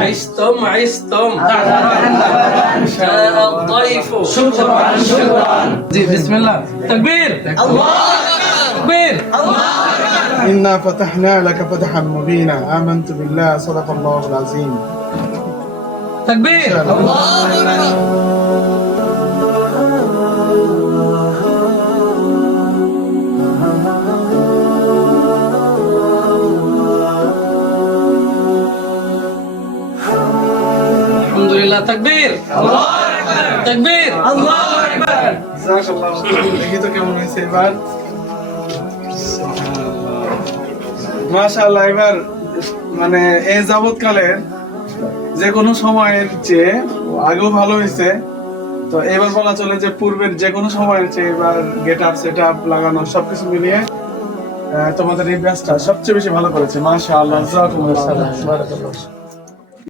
عشتم عشتم. جاء الضيف. شكرا شكرا بسم الله. تكبير. الله تكبير. الله إنا فتحنا لك فتحا مبينا. آمنت بالله صدق الله العظيم. تكبير. الله. اكبر আলহামদুলিল্লাহ, তাকবীর। তাকবীর। দেখি এবার। মানে এই যাবৎকালের যে কোনো সময়ের চেয়ে আগেও ভালো হয়েছে। তো এবার বলা চলে যে পূর্বের যে কোনো সময়ের চেয়ে এবার গেট আপ সেট আপ লাগানো, সবকিছু মিলিয়ে তোমাদের এই ব্যাচটা সবচেয়ে বেশি ভালো করেছে। মাশাআল্লাহ জাযাকুমুল্লাহ খাইরান। বারাকাল্লাহ